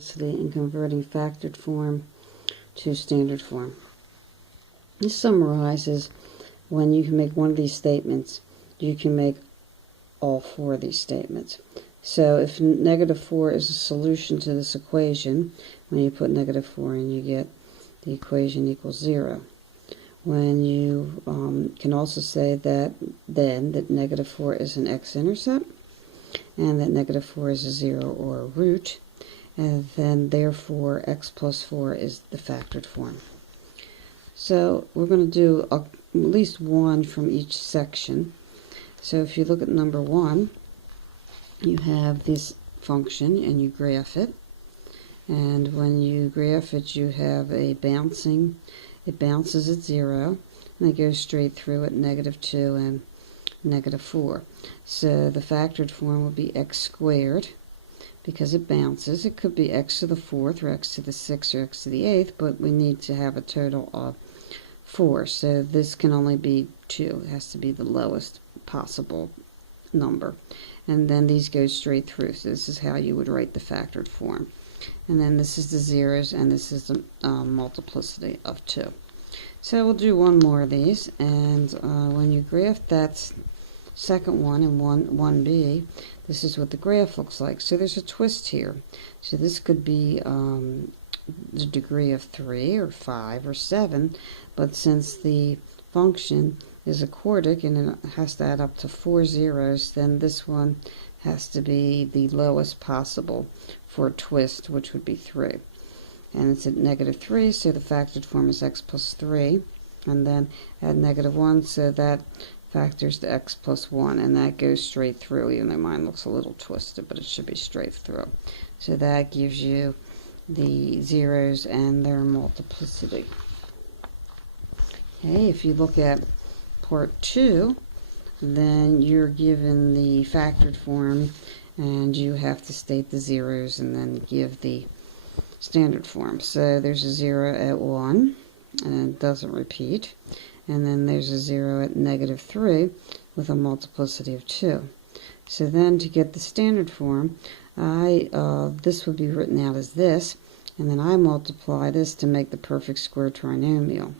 Multiplicity and converting factored form to standard form. This summarizes when you can make one of these statements, you can make all four of these statements. So if -4 is a solution to this equation, when you put -4 in, you get the equation equals 0. When you can also say that -4 is an x-intercept, and that -4 is a 0 or a root, and then therefore x plus 4 is the factored form. So we're going to do at least one from each section. So if you look at number 1, you have this function and you graph it. And when you graph it, you have a bouncing. It bounces at 0, and it goes straight through at -2 and -4. So the factored form will be x squared because it bounces. It could be x to the 4th or x to the 6th or x to the 8th, but we need to have a total of 4. So this can only be 2. It has to be the lowest possible number. And then these go straight through. So this is how you would write the factored form. And then this is the zeros, and this is the multiplicity of 2. So we'll do one more of these, and when you graph that second one in 1b, this is what the graph looks like. So there's a twist here. So this could be the degree of 3 or 5 or 7, but since the function is a quartic and it has to add up to 4 zeros, then this one has to be the lowest possible for a twist, which would be 3. And it's at -3, so the factored form is x plus 3. And then add -1, so that factors to x plus 1, and that goes straight through, even though mine looks a little twisted, but it should be straight through. So that gives you the zeros and their multiplicity. Okay, if you look at part 2, then you're given the factored form, and you have to state the zeros and then give the standard form. So there's a 0 at 1, and it doesn't repeat. And then there's a 0 at -3 with a multiplicity of 2. So then to get the standard form, this would be written out as this, and then I multiply this to make the perfect square trinomial.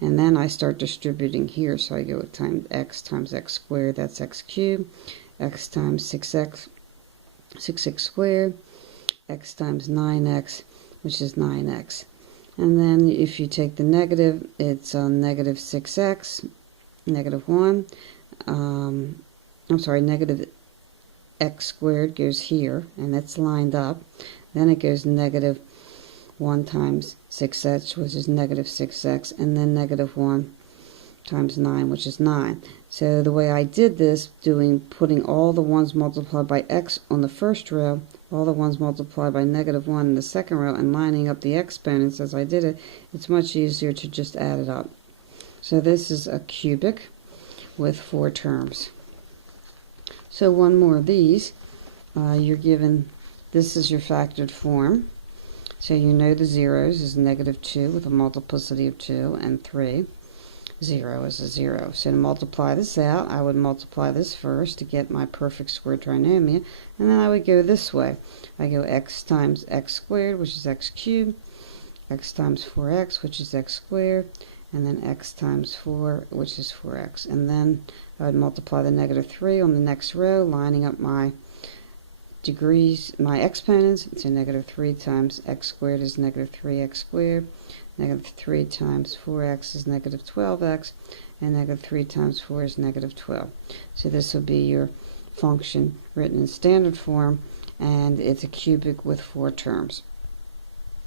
And then I start distributing here, so I go with x times x squared, that's x cubed, x times 6x squared, x times 9x, which is 9x. And then if you take the negative, it's -6x, -1. Negative x squared goes here, and that's lined up. Then it goes -1 times 6x, which is -6x, and then -1 times 9, which is 9. So the way I did this, putting all the ones multiplied by x on the first row, all the ones multiplied by -1 in the second row, and lining up the exponents as I did it, it's much easier to just add it up. So this is a cubic with 4 terms. So one more of these, you're given, this is your factored form. So you know the zeros is -2 with a multiplicity of 2 and 3. 0 is a 0. So to multiply this out, I would multiply this first to get my perfect square trinomial, and then I would go this way. I go x times x squared, which is x cubed, x times 4x, which is x squared, and then x times 4, which is 4x. And then I would multiply the -3 on the next row, lining up my degrees, my exponents. So -3 times x squared is -3x squared, -3 times 4x is -12x, and -3 times 4 is -12. So this will be your function written in standard form, and it's a cubic with 4 terms.